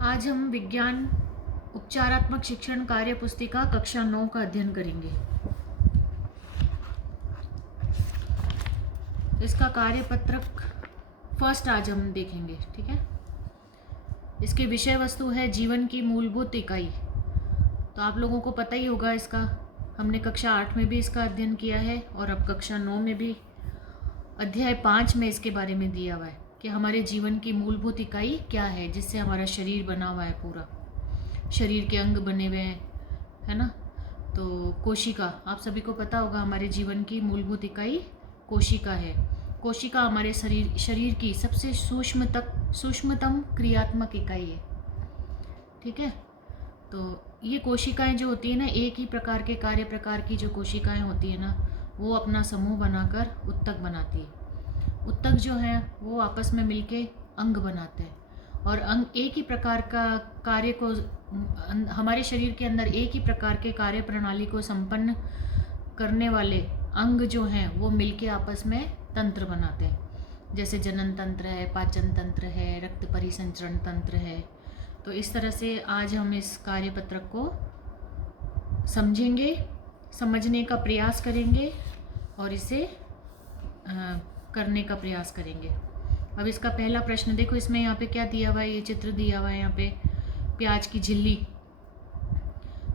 आज हम विज्ञान उपचारात्मक शिक्षण कार्य पुस्तिका कक्षा 9 का अध्ययन करेंगे। इसका कार्यपत्रक फर्स्ट आज हम देखेंगे, ठीक है। इसके विषय वस्तु है जीवन की मूलभूत इकाई। तो आप लोगों को पता ही होगा इसका, हमने कक्षा 8 में भी इसका अध्ययन किया है और अब कक्षा 9 में भी अध्याय 5 में इसके बारे में दिया हुआ है कि हमारे जीवन की मूलभूत इकाई क्या है, जिससे हमारा शरीर बना हुआ है, पूरा शरीर के अंग बने हुए हैं, है ना। तो कोशिका, आप सभी को पता होगा हमारे जीवन की मूलभूत इकाई कोशिका है। कोशिका हमारे शरीर की सबसे सूक्ष्मतम क्रियात्मक इकाई है, ठीक है। तो ये कोशिकाएं जो होती है ना, एक ही प्रकार के कार्य प्रकार की जो कोशिकाएं होती है ना, वो अपना समूह बनाकर उत्तक बनाती है। उत्तक जो है वो आपस में मिलके अंग बनाते हैं और अंग एक ही प्रकार का कार्य को, हमारे शरीर के अंदर एक ही प्रकार के कार्य प्रणाली को संपन्न करने वाले अंग जो हैं वो मिलके आपस में तंत्र बनाते हैं। जैसे जनन तंत्र है, पाचन तंत्र है, रक्त परिसंचरण तंत्र है। तो इस तरह से आज हम इस कार्यपत्रक को समझेंगे, समझने का प्रयास करेंगे और इसे करने का प्रयास करेंगे। अब इसका पहला प्रश्न देखो, इसमें यहाँ पे क्या दिया हुआ है, ये चित्र दिया हुआ है यहाँ पे प्याज की झिल्ली।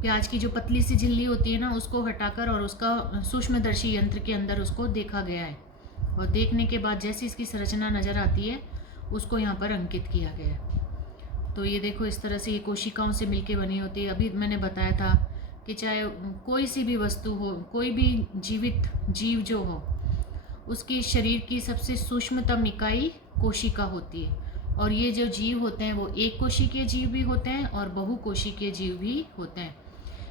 प्याज की जो पतली सी झिल्ली होती है ना, उसको हटाकर और उसका सूक्ष्मदर्शी यंत्र के अंदर उसको देखा गया है और देखने के बाद जैसी इसकी संरचना नज़र आती है उसको यहाँ पर अंकित किया गया है। तो ये देखो, इस तरह से ये कोशिकाओं से मिलके बनी होती है। अभी मैंने बताया था कि चाहे कोई सी भी वस्तु हो, कोई भी जीवित जीव जो हो, उसकी शरीर की सबसे सूक्ष्मतम इकाई कोशिका होती है। और ये जो जीव होते हैं वो एक कोशिकीय जीव भी होते हैं और बहुकोशिकीय जीव भी होते हैं।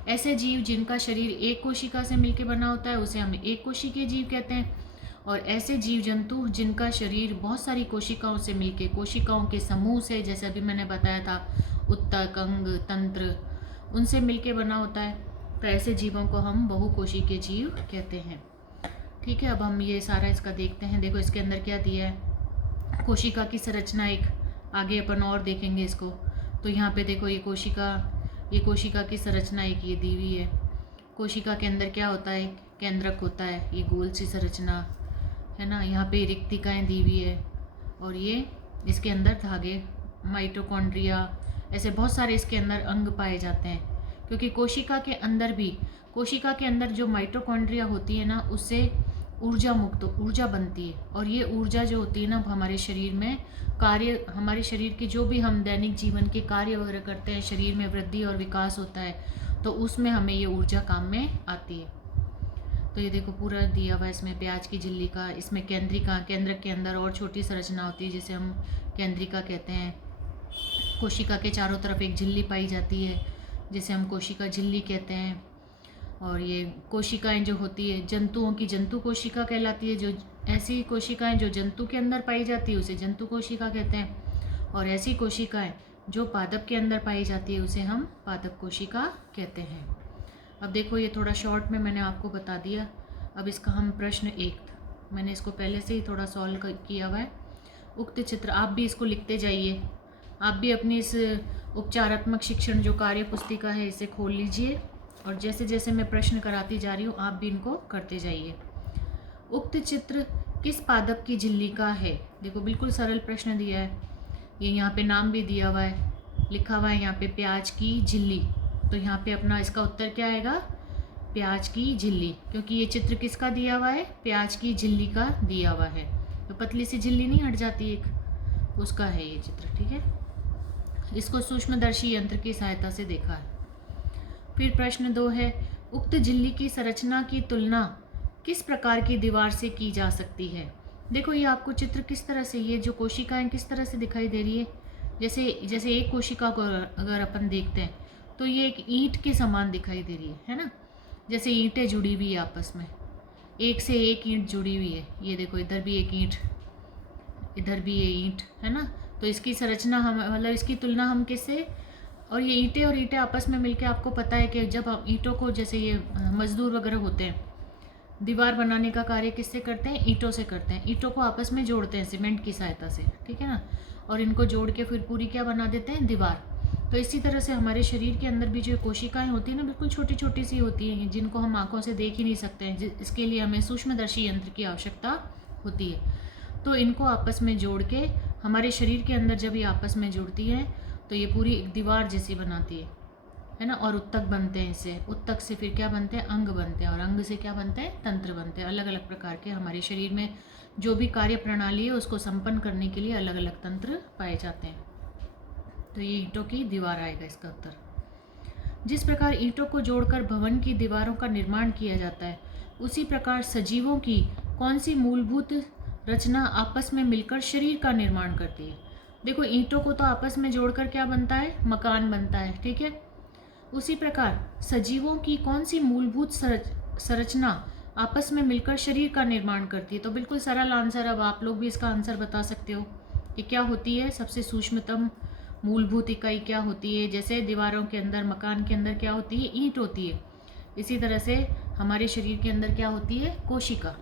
ऐसे जीव जिनका शरीर एक कोशिका से मिलकर बना होता है उसे हम एक कोशिकीय जीव कहते हैं। और ऐसे जीव जंतु जिनका शरीर बहुत सारी कोशिकाओं से मिलके, कोशिकाओं के समूह से, जैसे अभी मैंने बताया था उत्तक, अंग, तंत्र, उनसे मिलके बना होता है, तो ऐसे जीवों को हम बहुकोशिकीय जीव कहते हैं, ठीक है। अब हम ये सारा इसका देखते हैं। देखो इसके अंदर क्या दिया है, कोशिका की संरचना एक, आगे अपन और देखेंगे इसको। तो यहाँ पे देखो ये कोशिका की संरचना एक ये दी हुई है। कोशिका के अंदर क्या होता है, केंद्रक होता है, ये गोल सी संरचना है ना। यहाँ पे रिक्तिकाएँ दी हुई है और ये इसके अंदर धागे, माइटोकॉन्ड्रिया, ऐसे बहुत सारे इसके अंदर अंग पाए जाते हैं। क्योंकि कोशिका के अंदर जो माइटोकॉन्ड्रिया होती है ना, उससे ऊर्जा बनती है। और ये ऊर्जा जो होती है ना, हमारे शरीर में हमारे शरीर की जो भी हम दैनिक जीवन के कार्य वगैरह करते हैं, शरीर में वृद्धि और विकास होता है, तो उसमें हमें ये ऊर्जा काम में आती है। तो ये देखो पूरा दिया हुआ है इसमें प्याज की झिल्ली का। इसमें केंद्रक के अंदर और छोटी संरचना होती है जिसे हम केंद्रिका कहते हैं। कोशिका के चारों तरफ एक झिल्ली पाई जाती है जिसे हम कोशिका झिल्ली कहते हैं। और ये कोशिकाएं जो होती है जंतुओं की, जंतु कोशिका कहलाती है। जो ऐसी कोशिकाएं जो जंतु के अंदर पाई जाती है उसे जंतु कोशिका कहते हैं। और ऐसी कोशिकाएं जो पादप के अंदर पाई जाती है उसे हम पादप कोशिका कहते हैं। अब देखो ये थोड़ा शॉर्ट में मैंने आपको बता दिया। अब इसका हम प्रश्न 1, मैंने इसको पहले से ही थोड़ा सॉल्व किया हुआ है। उक्त चित्र, आप भी इसको लिखते जाइए। आप भी अपनी इस उपचारात्मक शिक्षण जो कार्य पुस्तिका है इसे खोल लीजिए और जैसे जैसे मैं प्रश्न कराती जा रही हूँ आप भी इनको करते जाइए। उक्त चित्र किस पादप की झिल्ली का है? देखो बिल्कुल सरल प्रश्न दिया है। ये यहाँ पे नाम भी दिया हुआ है, लिखा हुआ है यहाँ पे प्याज की झिल्ली। तो यहाँ पे अपना इसका उत्तर क्या आएगा, प्याज की झिल्ली। क्योंकि ये चित्र किसका दिया हुआ है, प्याज की झिल्ली का दिया हुआ है। तो पतली सी झिल्ली नहीं हट जाती एक, उसका है ये चित्र, ठीक है। इसको सूक्ष्मदर्शी यंत्र की सहायता से देखा है। फिर प्रश्न 2 है, उक्त झिल्ली की संरचना की तुलना किस प्रकार की दीवार से की जा सकती है? देखो ये आपको चित्र किस तरह से, ये जो कोशिकाएं किस तरह से दिखाई दे रही है, जैसे एक कोशिका को अगर अपन देखते हैं तो ये एक ईंट के समान दिखाई दे रही है ना। जैसे ईंटें जुड़ी हुई है आपस में, एक से एक ईंट जुड़ी हुई है। ये देखो इधर भी एक ईंट, इधर भी ये ईंट, है ना। तो इसकी संरचना हम, मतलब इसकी तुलना हम किससे, और ये ईंटें आपस में मिलके, आपको पता है कि जब हम ईंटों को, जैसे ये मजदूर वगैरह होते हैं, दीवार बनाने का कार्य किससे करते हैं, ईंटों से करते हैं। ईंटों को आपस में जोड़ते हैं सीमेंट की सहायता से, ठीक है ना। और इनको जोड़ के फिर पूरी क्या बना देते हैं, दीवार। तो इसी तरह से हमारे शरीर के अंदर भी जो कोशिकाएं होती हैं ना, बिल्कुल छोटी छोटी सी होती हैं, जिनको हम आंखों से देख ही नहीं सकते हैं। इसके लिए हमें सूक्ष्मदर्शी यंत्र की आवश्यकता होती है। तो इनको आपस में जोड़ के हमारे शरीर के अंदर जब ये आपस में जुड़ती है तो ये पूरी एक दीवार जैसी बनाती है ना। और उत्तक बनते हैं इससे, उत्तक से फिर क्या बनते हैं, अंग बनते हैं, और अंग से क्या बनते हैं, तंत्र बनते हैं। अलग अलग प्रकार के हमारे शरीर में जो भी कार्य प्रणाली है उसको संपन्न करने के लिए अलग अलग तंत्र पाए जाते हैं। तो ये ईंटों की दीवार आएगा इसका उत्तर। जिस प्रकार ईंटों को जोड़कर भवन की दीवारों का निर्माण किया जाता है, उसी प्रकार सजीवों की कौन सी मूलभूत रचना आपस में मिलकर शरीर का निर्माण करती है। देखो, ईंटों को तो आपस में जोड़कर क्या बनता है, मकान बनता है, ठीक है। उसी प्रकार सजीवों की कौन सी मूलभूत संरचना आपस में मिलकर शरीर का निर्माण करती है। तो बिल्कुल सरल आंसर, अब आप लोग भी इसका आंसर बता सकते हो कि क्या होती है सबसे सूक्ष्मतम मूलभूत इकाई क्या होती है। जैसे दीवारों के अंदर, मकान के अंदर क्या होती है, ईंट होती है। इसी तरह से हमारे शरीर के अंदर क्या होती है, कोशिका।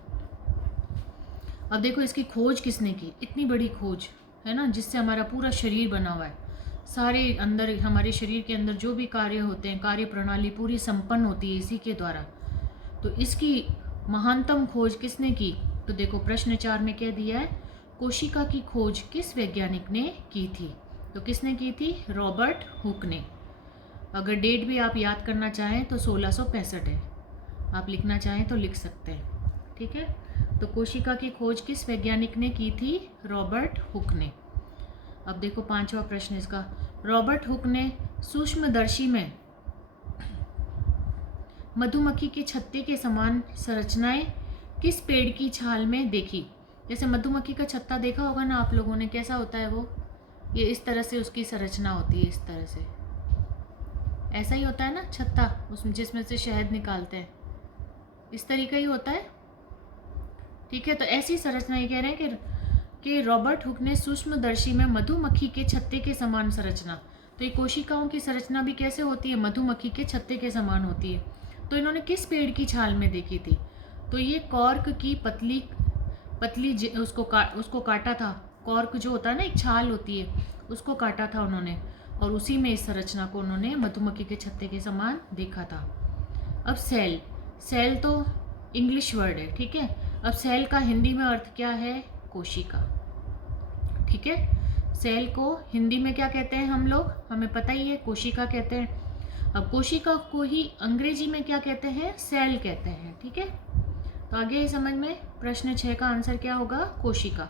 अब देखो, इसकी खोज किसने की, इतनी बड़ी खोज है ना, जिससे हमारा पूरा शरीर बना हुआ है। सारे अंदर हमारे शरीर के अंदर जो भी कार्य होते हैं, कार्य प्रणाली पूरी संपन्न होती है इसी के द्वारा। तो इसकी महानतम खोज किसने की। तो देखो, प्रश्न 4 में क्या दिया है, कोशिका की खोज किस वैज्ञानिक ने की थी। तो किसने की थी, रॉबर्ट हुक ने। अगर डेट भी आप याद करना चाहें तो 1665 है, आप लिखना चाहें तो लिख सकते हैं, ठीक है। तो कोशिका की खोज किस वैज्ञानिक ने की थी, रॉबर्ट हुक ने। अब देखो 5वां प्रश्न इसका, रॉबर्ट हुक ने सूक्ष्मदर्शी में मधुमक्खी के छत्ते के समान संरचनाएं किस पेड़ की छाल में देखी। जैसे मधुमक्खी का छत्ता देखा होगा ना आप लोगों ने, कैसा होता है वो, ये इस तरह से उसकी संरचना होती है, इस तरह से ऐसा ही होता है ना छत्ता, उसमें जिसमें से शहद निकालते हैं, इस तरीके ही होता है, ठीक है। तो ऐसी संरचना ये कह रहे हैं कि रॉबर्ट हुक ने सूक्ष्मदर्शी में मधुमक्खी के छत्ते के समान संरचना। तो ये कोशिकाओं की संरचना भी कैसे होती है, मधुमक्खी के छत्ते के समान होती है। तो इन्होंने किस पेड़ की छाल में देखी थी। तो ये कॉर्क की पतली उसको काटा था। कॉर्क जो होता है ना, एक छाल होती है, उसको काटा था उन्होंने, और उसी में इस संरचना को उन्होंने मधुमक्खी के छत्ते के समान देखा था। अब सेल तो इंग्लिश वर्ड है, ठीक है। अब सेल का हिंदी में अर्थ क्या है, कोशिका, ठीक है। सेल को हिंदी में क्या कहते हैं हम लोग, हमें पता ही है, कोशिका कहते हैं। अब कोशिका को ही अंग्रेजी में क्या कहते हैं, सेल कहते हैं, ठीक है। तो आगे समझ में, प्रश्न 6 का आंसर क्या होगा, कोशिका।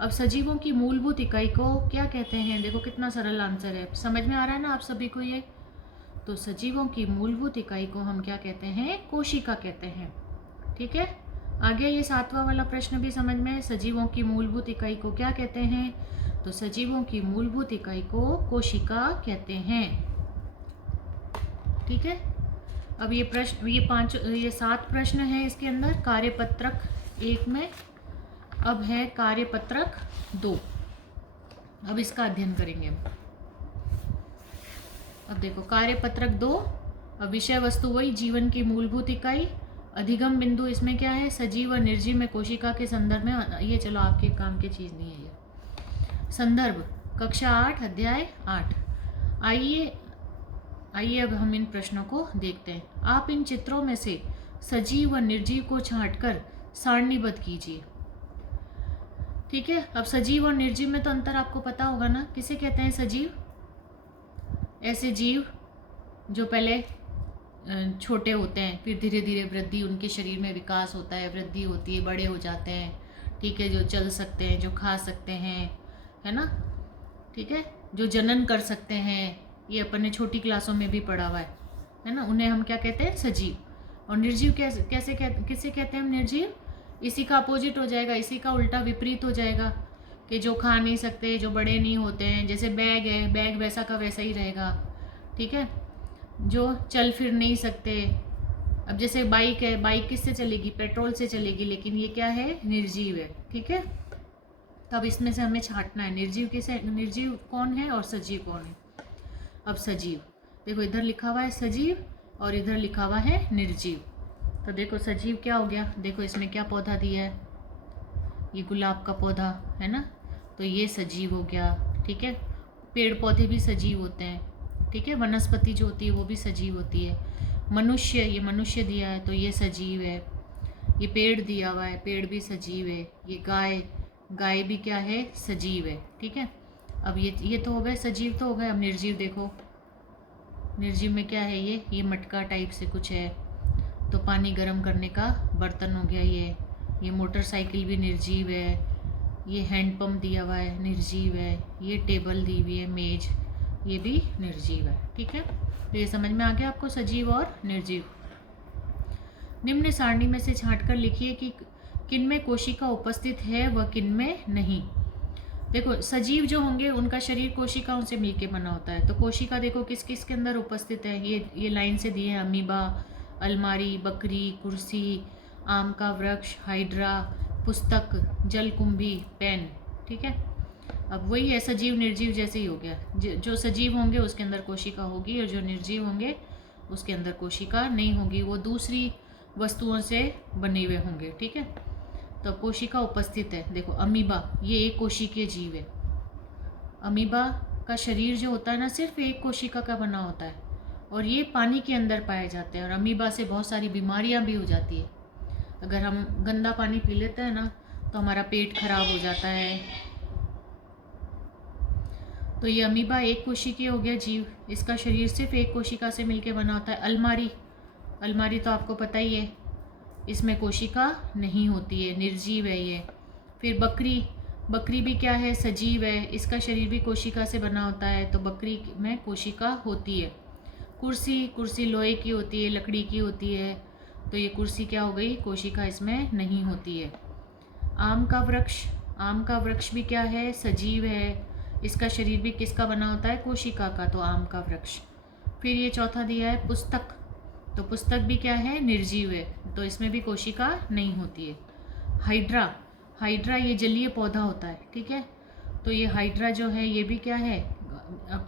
अब सजीवों की मूलभूत इकाई को क्या कहते हैं। देखो कितना सरल आंसर है, समझ में आ रहा है ना आप सभी को ये। तो सजीवों की मूलभूत इकाई को हम क्या कहते हैं, कोशिका कहते हैं, ठीक है। आगे ये 7वां वाला प्रश्न भी समझ में, सजीवों की मूलभूत इकाई को क्या कहते हैं। तो सजीवों की मूलभूत इकाई को कोशिका कहते हैं, ठीक है। अब ये 7 प्रश्न है इसके अंदर कार्यपत्रक 1 में। अब है कार्यपत्रक 2, अब इसका अध्ययन करेंगे हम। अब देखो कार्यपत्रक 2, अब विषय वस्तु वही, जीवन की मूलभूत इकाई। अधिगम बिंदु इसमें क्या है, सजीव व निर्जीव में कोशिका के संदर्भ में। ये चलो आपके काम की चीज़ नहीं है ये। संदर्भ कक्षा 8 अध्याय 8। आइए अब हम इन प्रश्नों को देखते हैं। आप इन चित्रों में से सजीव व निर्जीव को छांटकर सारणीबद्ध कीजिए, ठीक है। अब सजीव और निर्जीव में तो अंतर आपको पता होगा ना, किसे कहते हैं सजीव, ऐसे जीव जो पहले छोटे होते हैं, फिर धीरे धीरे वृद्धि, उनके शरीर में विकास होता है, वृद्धि होती है, बड़े हो जाते हैं, ठीक है। जो चल सकते हैं, जो खा सकते हैं, है ना, ठीक है। जो जनन कर सकते हैं, ये अपन ने छोटी क्लासों में भी पढ़ा हुआ है ना, उन्हें हम क्या कहते हैं, सजीव। और निर्जीव किसे कहते हैं हम, निर्जीव, इसी का अपोजिट हो जाएगा, इसी का उल्टा विपरीत हो जाएगा, कि जो खा नहीं सकते, जो बड़े नहीं होते हैं। जैसे बैग है, बैग वैसा का वैसा ही रहेगा, ठीक है। जो चल फिर नहीं सकते, अब जैसे बाइक है, बाइक किससे चलेगी, पेट्रोल से चलेगी, लेकिन ये क्या है, निर्जीव है, ठीक है। तब इसमें से हमें छांटना है, निर्जीव कौन है और सजीव कौन है। अब सजीव, देखो इधर लिखा हुआ है सजीव और इधर लिखा हुआ है निर्जीव। तो देखो सजीव क्या हो गया, देखो इसमें क्या पौधा दिया है, ये गुलाब का पौधा है ना, तो ये सजीव हो गया, ठीक है। पेड़ पौधे भी सजीव होते हैं, ठीक है। वनस्पति जो होती है वो भी सजीव होती है। मनुष्य, ये मनुष्य दिया है तो ये सजीव है। ये पेड़ दिया हुआ है, पेड़ भी सजीव है। ये गाय, गाय भी क्या है, सजीव है। ठीक है। अब ये तो हो गए सजीव, तो हो गए। अब निर्जीव देखो, निर्जीव में क्या है, ये मटका टाइप से कुछ है, तो पानी गर्म करने का बर्तन हो गया ये मोटरसाइकिल भी निर्जीव है। ये हैंड पंप दिया हुआ है, निर्जीव है। ये टेबल दी हुई है, मेज, ये भी निर्जीव है। ठीक है। तो ये समझ में आ गया आपको सजीव और निर्जीव। निम्न सारणी में से छांट कर लिखिए कि किन में कोशिका उपस्थित है व किन में नहीं। देखो, सजीव जो होंगे उनका शरीर कोशिकाओं से मिलके बना होता है। तो कोशिका देखो किस किस के अंदर उपस्थित है, ये लाइन से दिए हैं। अमीबा, अलमारी, बकरी, कुर्सी, आम का वृक्ष, हाइड्रा, पुस्तक, जलकुंभी, पेन। ठीक है। अब वही है, सजीव निर्जीव जैसे ही हो गया। जो सजीव होंगे उसके अंदर कोशिका होगी और जो निर्जीव होंगे उसके अंदर कोशिका नहीं होगी, वो दूसरी वस्तुओं से बने हुए होंगे। ठीक है। तो कोशिका उपस्थित है। देखो, अमीबा, ये एक कोशिकीय जीव है। अमीबा का शरीर जो होता है ना, सिर्फ एक कोशिका का बना होता है और ये पानी के अंदर पाए जाते हैं। और अमीबा से बहुत सारी बीमारियां भी हो जाती है। अगर हम गंदा पानी पी लेते हैं ना तो हमारा पेट खराब हो जाता है। तो ये अमीबा एक कोशिकीय हो गया जीव, इसका शरीर सिर्फ एक कोशिका से मिलकर बना होता है। अलमारी, अलमारी तो आपको पता ही है, इसमें कोशिका नहीं होती है, निर्जीव है ये। फिर बकरी, बकरी भी क्या है, सजीव है, इसका शरीर भी कोशिका से बना होता है, तो बकरी में कोशिका होती है। कुर्सी, कुर्सी लोहे की होती है, लकड़ी की होती है, तो ये कुर्सी क्या हो गई, कोशिका इसमें नहीं होती है। आम का वृक्ष, आम का वृक्ष भी क्या है, सजीव है, इसका शरीर भी किसका बना होता है, कोशिका का, तो आम का वृक्ष। फिर ये चौथा दिया है पुस्तक, तो पुस्तक भी क्या है, निर्जीव है, तो इसमें भी कोशिका नहीं होती है। हाइड्रा, हाइड्रा ये जलीय पौधा होता है। ठीक है। तो ये हाइड्रा जो है ये भी क्या है,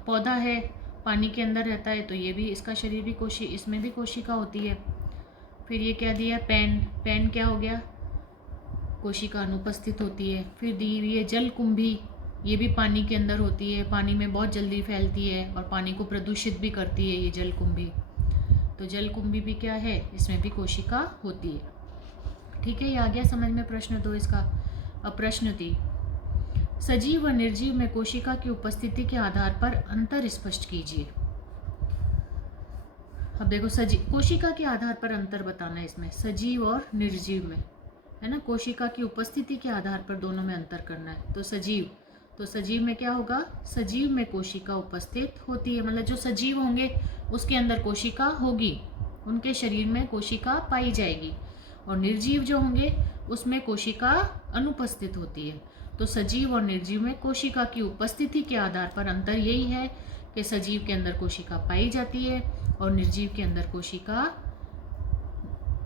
पौधा है, पानी के अंदर रहता है, तो ये भी, इसका शरीर भी इसमें भी कोशिका होती है। फिर ये क्या दिया, पेन, पेन क्या हो गया, कोशिका अनुपस्थित होती है। फिर दी हुई है जलकुंभी, ये भी पानी के अंदर होती है, पानी में बहुत जल्दी फैलती है और पानी को प्रदूषित भी करती है ये जलकुंभी। तो जलकुंभी भी क्या है, इसमें भी कोशिका होती है। ठीक है। ये आ गया समझ में प्रश्न 2 इसका। अब प्रश्न 3, सजीव व निर्जीव में कोशिका की उपस्थिति के आधार पर अंतर स्पष्ट कीजिए। अब देखो, सजीव, कोशिका के आधार पर अंतर बताना है इसमें, सजीव और निर्जीव में, है ना। कोशिका की उपस्थिति के आधार पर दोनों में अंतर करना है। तो सजीव, तो सजीव में क्या होगा, सजीव में कोशिका उपस्थित होती है, मतलब जो सजीव होंगे उसके अंदर कोशिका होगी, उनके शरीर में कोशिका पाई जाएगी। और निर्जीव जो होंगे उसमें कोशिका अनुपस्थित होती है। तो सजीव और निर्जीव में कोशिका की उपस्थिति के आधार पर अंतर यही है कि सजीव के अंदर कोशिका पाई जाती है और निर्जीव के अंदर कोशिका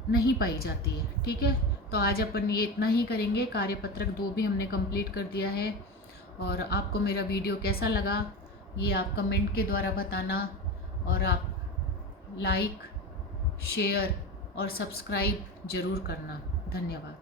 नहीं पाई जाती है। ठीक है। तो आज अपन ये इतना ही करेंगे। कार्यपत्रक 2 भी हमने कंप्लीट कर दिया है। और आपको मेरा वीडियो कैसा लगा ये आप कमेंट के द्वारा बताना, और आप लाइक, शेयर और सब्सक्राइब ज़रूर करना। धन्यवाद।